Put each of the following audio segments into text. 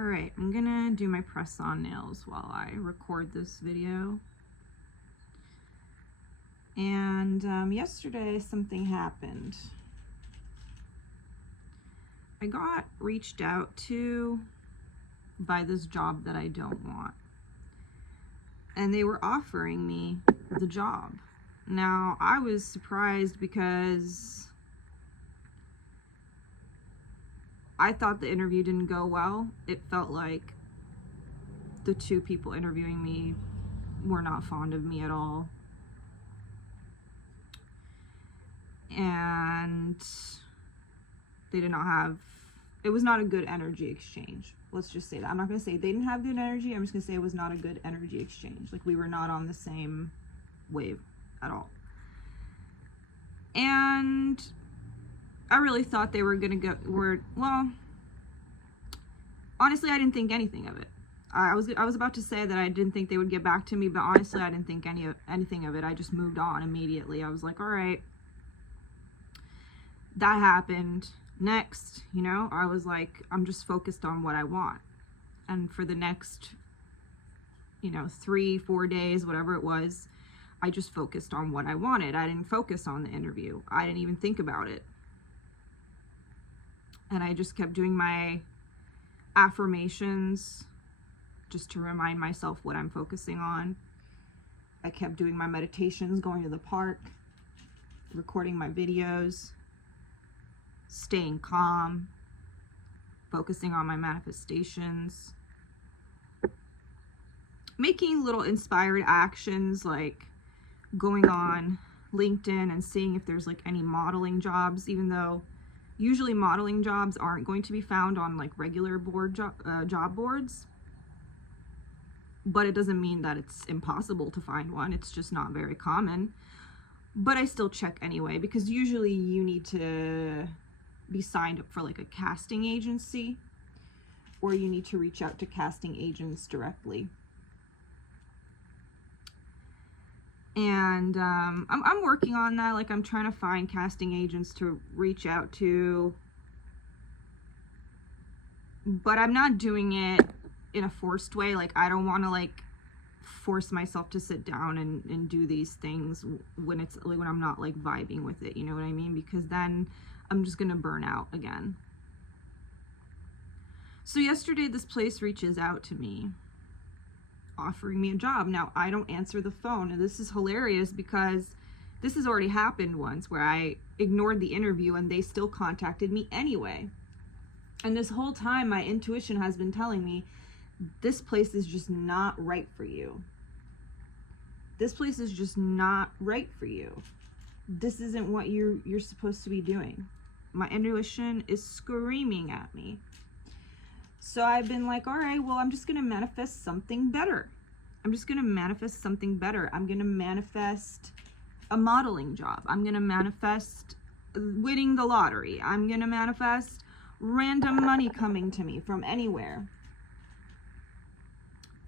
Alright, I'm gonna do my press-on nails while I record this video. And yesterday something happened. I got reached out to by this job that I don't want. And they were offering me the job. Now, I was surprised because I thought the interview didn't go well. It felt like the two people interviewing me were not fond of me at all. And they did not have, it was not a good energy exchange. Let's just say that. I'm not going to say they didn't have good energy. I'm just going to say it was not a good energy exchange. Like, we were not on the same wave at all. And I really thought they were going to go, well, honestly, I didn't think anything of it. I was about to say that I didn't think they would get back to me, but honestly, I didn't think anything of it. I just moved on immediately. I was like, all right, that happened. Next, I was like, I'm just focused on what I want. And for the next, 3-4 days, whatever it was, I just focused on what I wanted. I didn't focus on the interview. I didn't even think about it. And I just kept doing my affirmations just to remind myself what I'm focusing on. I kept doing my meditations, going to the park, recording my videos, staying calm, focusing on my manifestations, making little inspired actions like going on LinkedIn and seeing if there's like any modeling jobs, even though usually modeling jobs aren't going to be found on like regular job boards. But it doesn't mean that it's impossible to find one. It's just not very common. But I still check anyway, because usually you need to be signed up for like a casting agency, or you need to reach out to casting agents directly. And I'm working on that. Like, I'm trying to find casting agents to reach out to, but I'm not doing it in a forced way. Like, I don't want to like force myself to sit down and do these things when it's like when I'm not like vibing with it, you know what I mean? Because then I'm just gonna burn out again. So yesterday this place reaches out to me offering me a job. Now, I don't answer the phone, and this is hilarious because this has already happened once where I ignored the interview and they still contacted me anyway. And this whole time my intuition has been telling me this place is just not right for you. This place is just not right for you. This isn't what you're supposed to be doing. My intuition is screaming at me. So I've been like, all right, well, I'm just going to manifest something better. I'm just going to manifest something better. I'm going to manifest a modeling job. I'm going to manifest winning the lottery. I'm going to manifest random money coming to me from anywhere.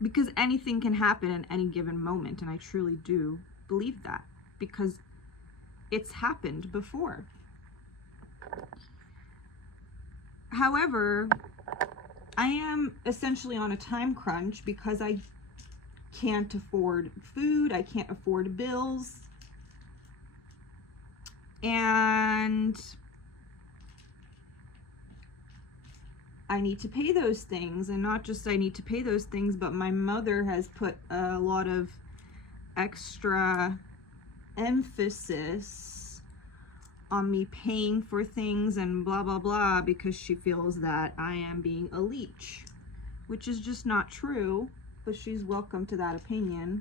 Because anything can happen in any given moment, and I truly do believe that, because it's happened before. However, I am essentially on a time crunch because I can't afford food, I can't afford bills, and I need to pay those things. And not just I need to pay those things, but my mother has put a lot of extra emphasis on me paying for things and blah blah blah, because she feels that I am being a leech, which is just not true, but she's welcome to that opinion.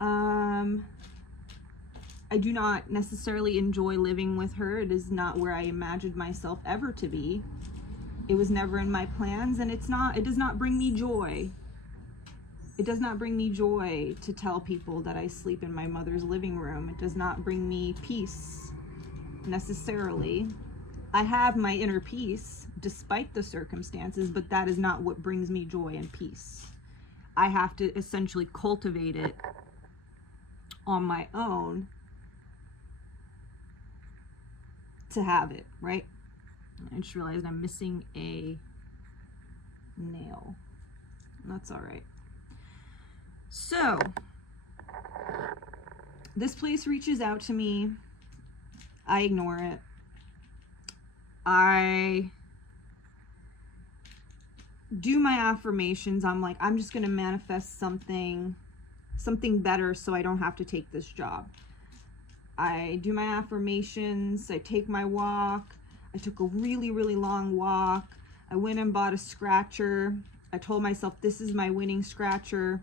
I do not necessarily enjoy living with her. It is not where I imagined myself ever to be. It was never in my plans, and it does not bring me joy. It does not bring me joy to tell people that I sleep in my mother's living room. It does not bring me peace necessarily. I have my inner peace despite the circumstances, but that is not what brings me joy and peace. I have to essentially cultivate it on my own to have it, right? I just realized I'm missing a nail. That's all right. So this place reaches out to me. I ignore it. I do my affirmations. I'm like, I'm just going to manifest something better so I don't have to take this job. I do my affirmations. I take my walk. I took a really, really long walk. I went and bought a scratcher. I told myself this is my winning scratcher.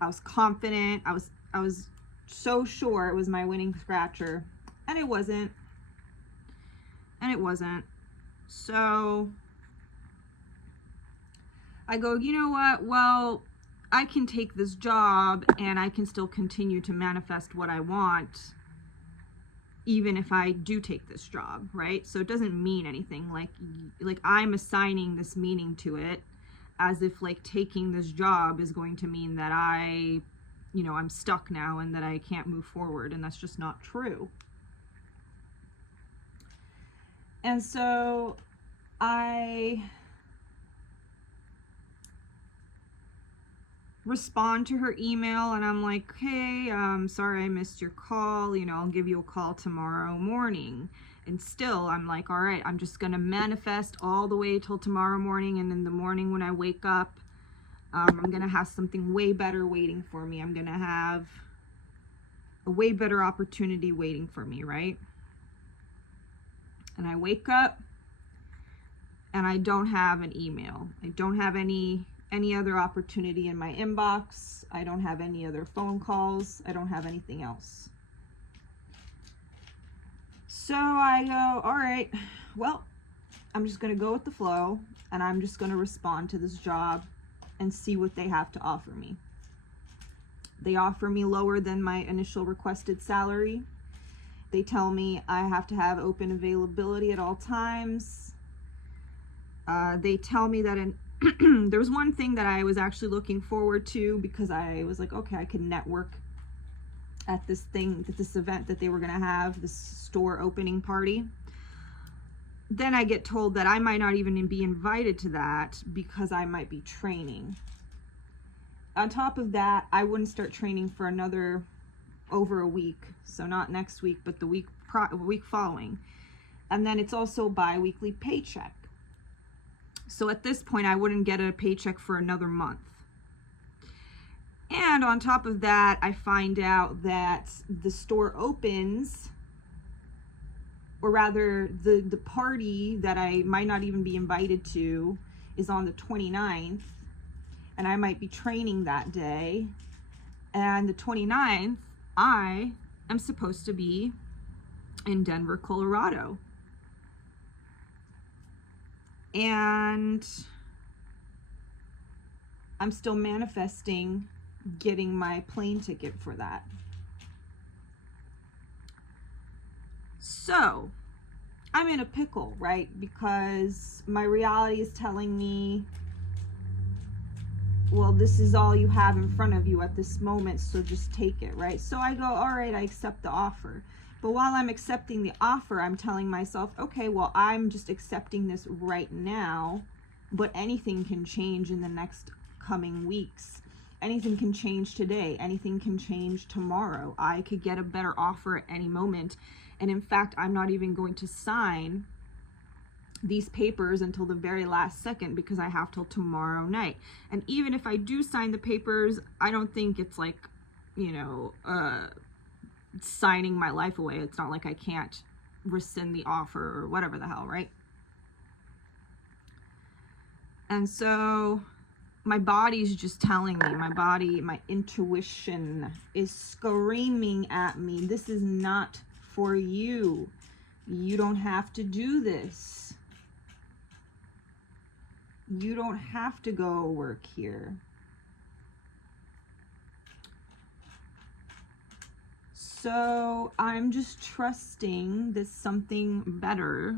I was confident. I was so sure it was my winning scratcher, and it wasn't. So I go, you know what? Well, I can take this job and I can still continue to manifest what I want, even if I do take this job, right? So it doesn't mean anything. Like I'm assigning this meaning to it as if like taking this job is going to mean that I'm stuck now and that I can't move forward, and that's just not true. And so I respond to her email and I'm like, hey, sorry I missed your call. I'll give you a call tomorrow morning. And still, I'm like, all right, I'm just going to manifest all the way till tomorrow morning. And in the morning when I wake up, I'm going to have something way better waiting for me. I'm going to have a way better opportunity waiting for me, right? And I wake up and I don't have an email. I don't have any other opportunity in my inbox. I don't have any other phone calls. I don't have anything else. So I go, all right, well, I'm just going to go with the flow and I'm just going to respond to this job and see what they have to offer me. They offer me lower than my initial requested salary. They tell me I have to have open availability at all times. They tell me that there was one thing that I was actually looking forward to, because I was like, okay, I can network at this event that they were going to have, this store opening party. Then I get told that I might not even be invited to that because I might be training. On top of that, I wouldn't start training for another over a week. So not next week, but the week following. And then it's also a bi-weekly paycheck. So at this point, I wouldn't get a paycheck for another month. And on top of that, I find out that the store opens, or rather the party that I might not even be invited to is on the 29th, and I might be training that day. And the 29th, I am supposed to be in Denver, Colorado. And I'm still manifesting getting my plane ticket for that. So I'm in a pickle, right? Because my reality is telling me, well, this is all you have in front of you at this moment, so just take it, right? So I go, all right, I accept the offer. But while I'm accepting the offer, I'm telling myself, okay, well, I'm just accepting this right now, but anything can change in the next coming weeks. Anything can change today. Anything can change tomorrow. I could get a better offer at any moment. And in fact, I'm not even going to sign these papers until the very last second because I have till tomorrow night. And even if I do sign the papers, I don't think it's like, signing my life away. It's not like I can't rescind the offer or whatever the hell, right? And so my body's just telling me, my intuition is screaming at me, this is not for you. You don't have to do this. You don't have to go work here. So I'm just trusting that something better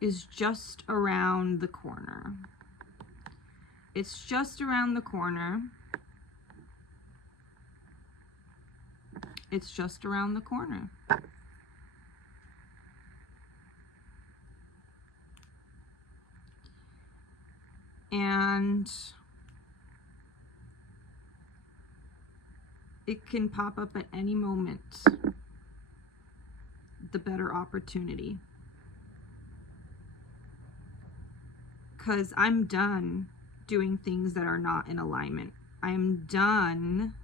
is just around the corner. It's just around the corner. It's just around the corner. And it can pop up at any moment, the better opportunity. Because I'm done doing things that are not in alignment. I'm done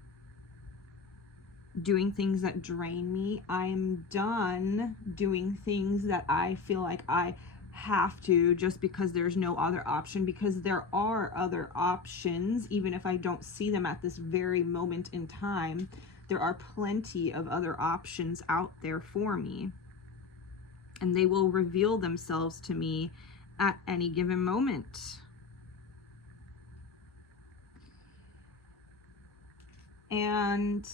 doing things that drain me. I'm done doing things that I feel like I have to just because there's no other option, because there are other options, even if I don't see them at this very moment in time. There are plenty of other options out there for me, and they will reveal themselves to me at any given moment. And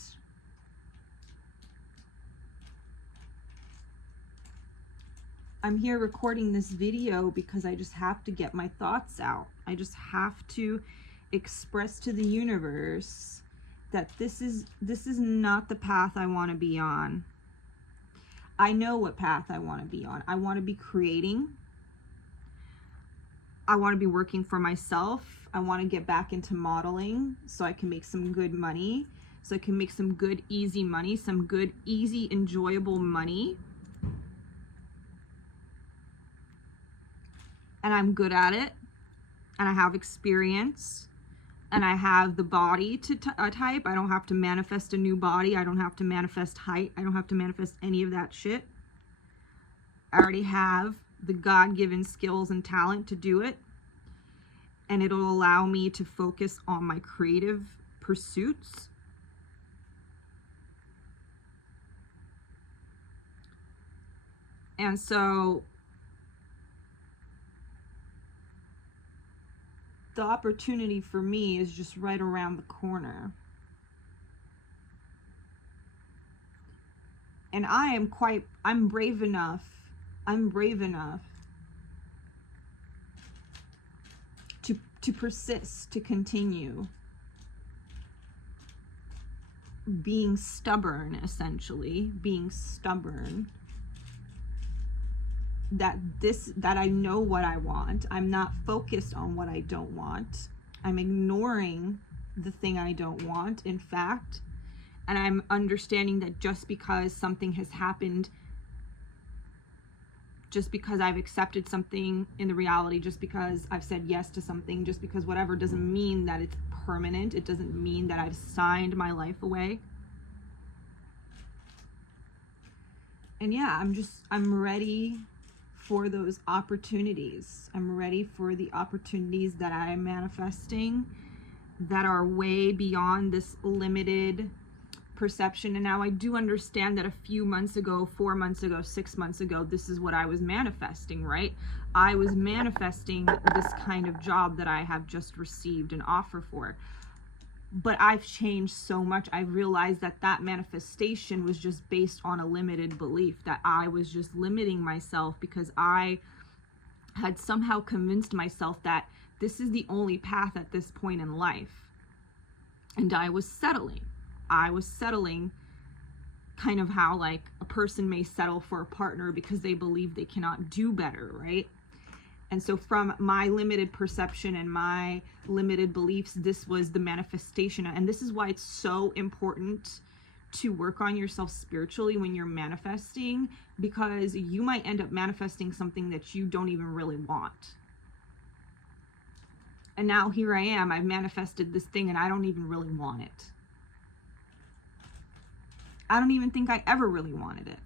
I'm here recording this video because I just have to get my thoughts out. I just have to express to the universe that this is not the path I want to be on. I know what path I want to be on. I want to be creating. I want to be working for myself. I want to get back into modeling so I can make some good money, so I can make some good, easy money, some good, easy, enjoyable money. And I'm good at it, and I have experience, and I have the body to type. I don't have to manifest a new body. I don't have to manifest height. I don't have to manifest any of that shit. I already have the God-given skills and talent to do it, and it'll allow me to focus on my creative pursuits. And so the opportunity for me is just right around the corner. And I'm brave enough to persist, to continue being stubborn, essentially, being stubborn. That I know what I want. I'm not focused on what I don't want. I'm ignoring the thing I don't want, in fact. And I'm understanding that just because something has happened, just because I've accepted something in the reality, just because I've said yes to something, just because whatever, doesn't mean that it's permanent. It doesn't mean that I've signed my life away. And yeah, I'm ready for those opportunities. I'm ready for the opportunities that I'm manifesting that are way beyond this limited perception. And now I do understand that a few months ago, 4 months ago, 6 months ago, this is what I was manifesting, right? I was manifesting this kind of job that I have just received an offer for. But I've changed so much. I realized that manifestation was just based on a limited belief, that I was just limiting myself because I had somehow convinced myself that this is the only path at this point in life. And I was settling kind of how like a person may settle for a partner because they believe they cannot do better, right? And so from my limited perception and my limited beliefs, this was the manifestation. And this is why it's so important to work on yourself spiritually when you're manifesting, because you might end up manifesting something that you don't even really want. And now here I am, I've manifested this thing and I don't even really want it. I don't even think I ever really wanted it.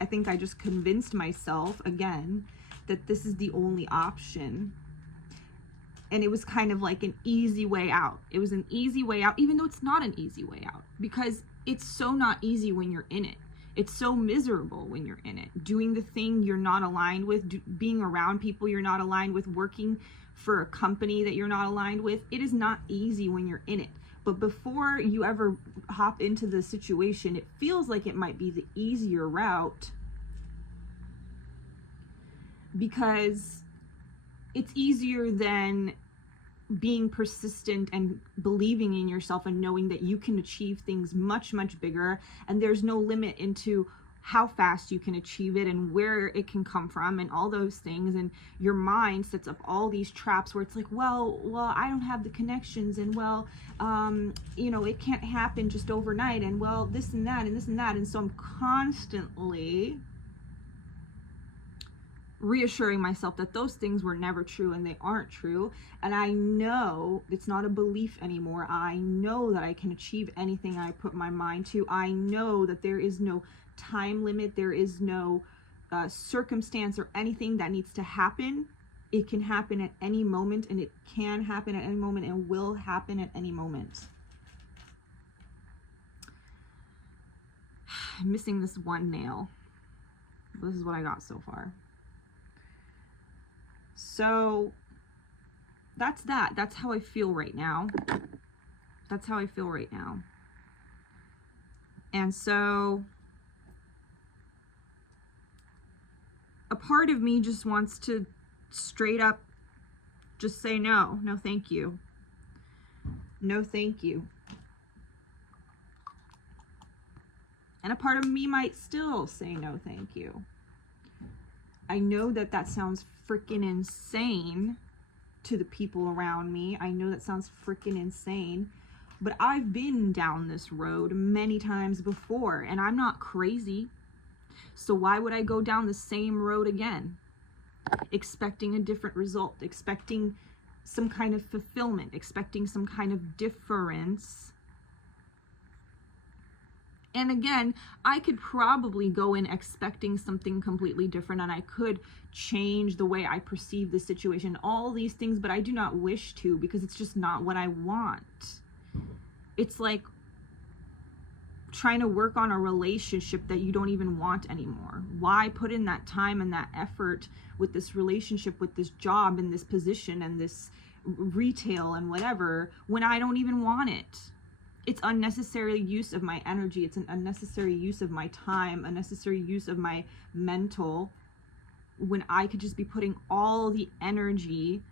I think I just convinced myself, again, that this is the only option. And it was kind of like an easy way out. It was an easy way out, even though it's not an easy way out, because it's so not easy when you're in it. It's so miserable when you're in it. Doing the thing you're not aligned with, being around people you're not aligned with, working for a company that you're not aligned with. It is not easy when you're in it. But before you ever hop into the situation, it feels like it might be the easier route, because it's easier than being persistent and believing in yourself and knowing that you can achieve things much, much bigger. And there's no limit into how fast you can achieve it and where it can come from and all those things. And your mind sets up all these traps where it's like, well, I don't have the connections, and well, it can't happen just overnight, and well, this and that and this and that. And so I'm constantly reassuring myself that those things were never true and they aren't true. And I know it's not a belief anymore. I know that I can achieve anything I put my mind to. I know that there is no time limit. There is no circumstance or anything that needs to happen. It can happen at any moment, and it can happen at any moment, and will happen at any moment. I'm missing this one nail. This is what I got so far. So that's that. That's how I feel right now. That's how I feel right now. And so a part of me just wants to straight up just say no. No, thank you. No, thank you. And a part of me might still say no, thank you. I know that that sounds freaking insane to the people around me. I know that sounds freaking insane, but I've been down this road many times before, and I'm not crazy. So why would I go down the same road again? Expecting a different result, expecting some kind of fulfillment, expecting some kind of difference. And again, I could probably go in expecting something completely different, and I could change the way I perceive the situation, all these things, but I do not wish to, because it's just not what I want. It's like trying to work on a relationship that you don't even want anymore. Why put in that time and that effort with this relationship, with this job and this position and this retail and whatever, when I don't even want it? It's unnecessary use of my energy. It's an unnecessary use of my time, unnecessary use of my mental, when I could just be putting all the energy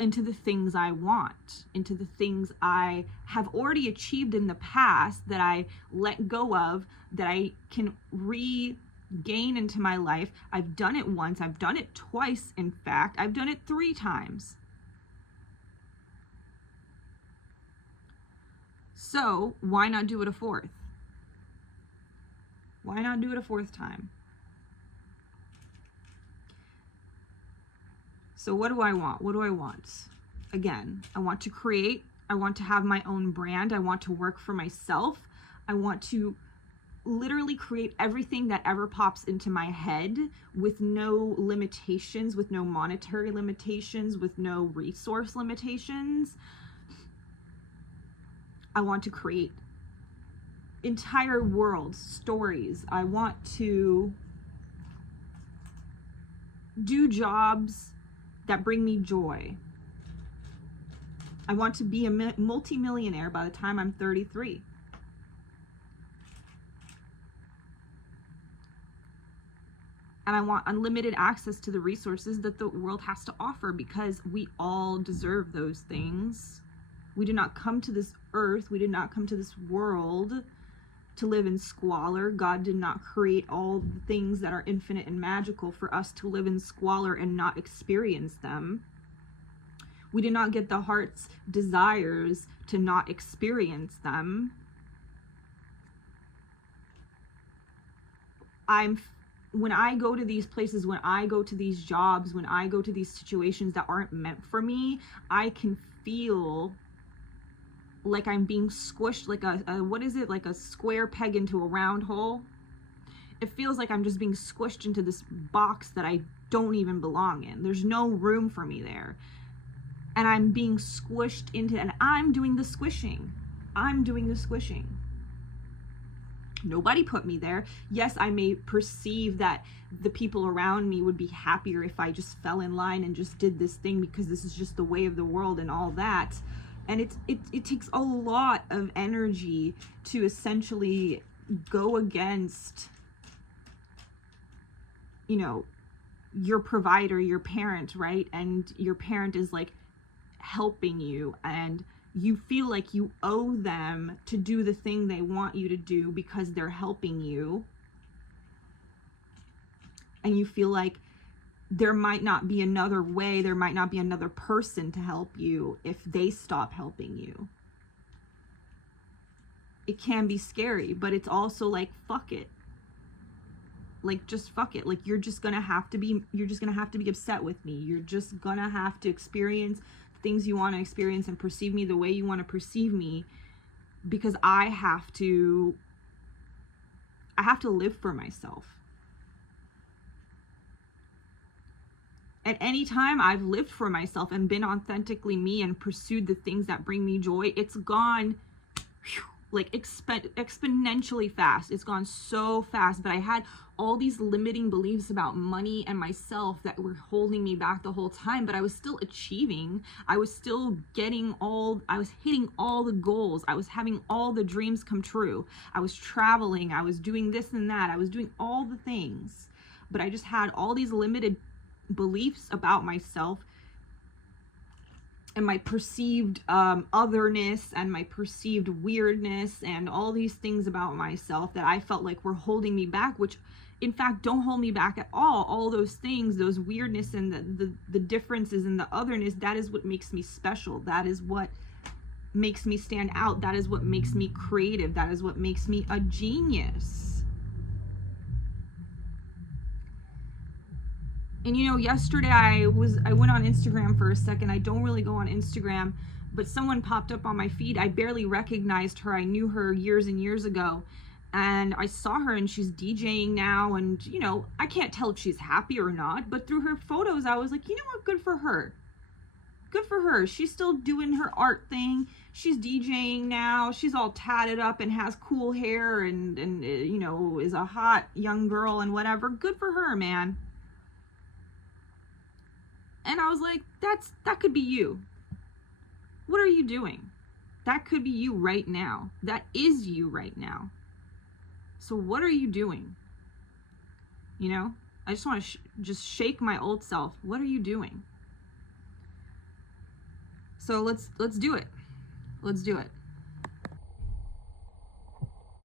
into the things I want, into the things I have already achieved in the past, that I let go of, that I can regain into my life. I've done it once, I've done it twice, in fact, I've done it 3 times. So why not do it a 4th? Why not do it a 4th time? So what do I want? What do I want? Again, I want to create. I want to have my own brand. I want to work for myself. I want to literally create everything that ever pops into my head, with no limitations, with no monetary limitations, with no resource limitations. I want to create entire worlds, stories. I want to do jobs that bring me joy. I want to be a multi-millionaire by the time I'm 33. And I want unlimited access to the resources that the world has to offer, because we all deserve those things. We did not come to this earth, we did not come to this world to live in squalor. God did not create all the things that are infinite and magical for us to live in squalor and not experience them. We did not get the heart's desires to not experience them. When I go to these places, when I go to these jobs, when I go to these situations that aren't meant for me, I can feel like I'm being squished, like like a square peg into a round hole. It feels like I'm just being squished into this box that I don't even belong in. There's no room for me there. And I'm being squished into, and I'm doing the squishing. I'm doing the squishing. Nobody put me there. Yes, I may perceive that the people around me would be happier if I just fell in line and just did this thing, because this is just the way of the world and all that. And it takes a lot of energy to essentially go against, your provider, your parent, right? And your parent is like helping you, and you feel like you owe them to do the thing they want you to do because they're helping you. and you feel like there might not be another way, there might not be another person to help you if they stop helping you. It can be scary, but it's also like, fuck it. Like, just fuck it. Like, you're just gonna have to be upset with me. You're just gonna have to experience things you want to experience and perceive me the way you want to perceive me, because I have to live for myself. At any time I've lived for myself and been authentically me and pursued the things that bring me joy, it's gone like exponentially fast. It's gone so fast. But I had all these limiting beliefs about money and myself that were holding me back the whole time. But I was still achieving. I was still hitting all the goals. I was having all the dreams come true. I was traveling. I was doing this and that. I was doing all the things. But I just had all these limited beliefs about myself and my perceived otherness and my perceived weirdness and all these things about myself that I felt like were holding me back, which in fact don't hold me back at all. All those things, those weirdness and the differences and the otherness, that is what makes me special. That is what makes me stand out. That is what makes me creative. That is what makes me a genius. And you know, yesterday I went on Instagram for a second. I don't really go on Instagram, but someone popped up on my feed. I barely recognized her. I knew her years and years ago. And I saw her and she's DJing now. And, you know, I can't tell if she's happy or not. But through her photos, I was like, you know what? Good for her. Good for her. She's still doing her art thing. She's DJing now. She's all tatted up and has cool hair and you know, is a hot young girl and whatever. Good for her, man. And I was like, that could be you. What are you doing? That could be you right now. That is you right now. So what are you doing? You know, I just want to just shake my old self. What are you doing? So let's do it. Let's do it.